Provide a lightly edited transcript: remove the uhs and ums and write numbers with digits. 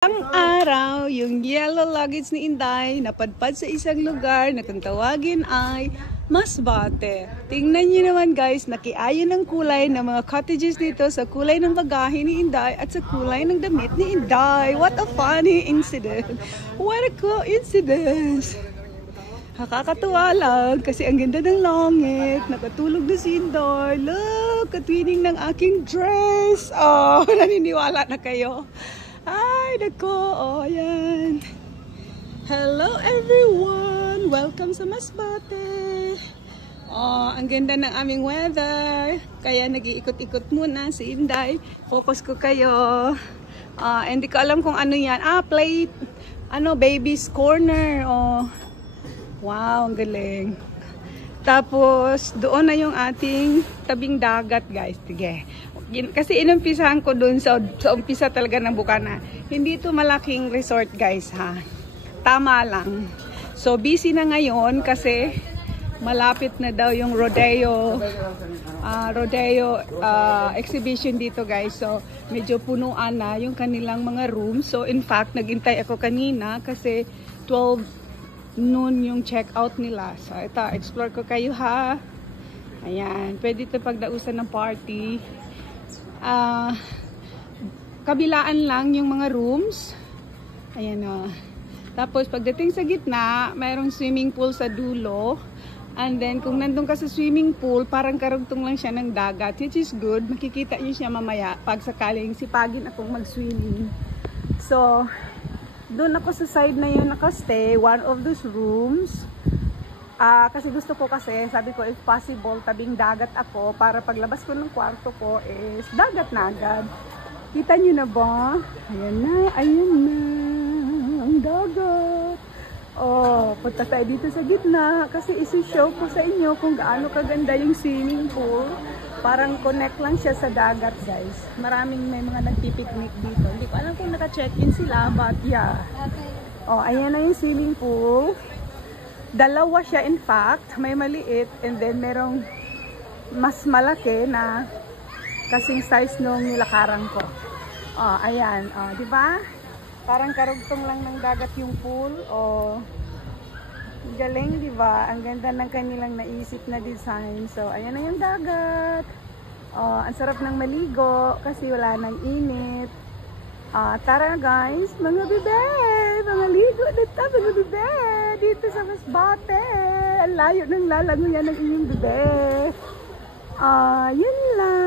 Ang araw, yung yellow luggage ni Inday napadpad sa isang lugar na kung tawagin ay Masbate. Tingnan niyo naman guys, nakiayon ng kulay ng mga cottages dito sa kulay ng bagahe ni Inday at sa kulay ng damit ni Inday. What a funny incident! What a coincidence! Nakakatuwa lang kasi ang ganda ng langit. Nakatulog na si Inday. Look, katwining ng aking dress. Oh, naniniwala na kayo. Ay, nako. Oh, yan. Hello, everyone. Welcome sa Masbate. Oh, ang ganda ng aming weather. Kaya nag-iikot-ikot muna si Inday. Focus ko kayo. Hindi ko alam kung ano yan. Plate. Baby's corner. Oh. Wow, ang galing. Tapos, doon na yung ating tabing dagat, guys. Sige. Kasi inumpisahan ko dun sa umpisa talaga ng Bukana. Hindi ito malaking resort, guys, ha. Tama lang. So, busy na ngayon kasi malapit na daw yung rodeo exhibition dito, guys. So, medyo punuan na yung kanilang mga rooms. So, in fact, naghintay ako kanina kasi 12 noon yung check-out nila. So, ito, explore ko kayo, ha. Ayan, pwede ito pagdausan ng party. Kabilaan lang yung mga rooms. Ayan, o. Tapos, pagdating sa gitna, mayroong swimming pool sa dulo. And then, kung nandun ka sa swimming pool, parang karugtong lang siya ng dagat, which is good. Makikita nyo siya mamaya pag sakaling sipagin akong mag-swimming. So, doon ako sa side na yun nakastay, one of those rooms. Kasi gusto ko kasi, sabi ko if possible, tabing dagat ako para paglabas ko ng kwarto ko is dagat na agad. Kita nyo na ba? Ayan na, ang dagat. Oh, punta tayo dito sa gitna kasi isi-show ko sa inyo kung gaano kaganda yung swimming pool. Parang connect lang siya sa dagat, guys. Maraming may mga nagpipiknik dito. Hindi ko alam kung naka-check-in sila, but yeah. Oh, ayan na yung swimming pool. Dalawa siya, in fact. May maliit and then merong mas malaki na kasing size nung nilakaran ko. Oh, ayan. Oh, di ba? Parang karugtong lang ng dagat yung pool. Oh, galing, di ba? Ang ganda ng kanilang naisip na design. So, ayan na yung dagat. Oh, ang sarap ng maligo kasi wala nang init. Tara guys, mga bebe, mga ligo dito, mga bebe, dito sa Masbate. Ang layo ng lalanguyan ng inyong bebe. Yun lang.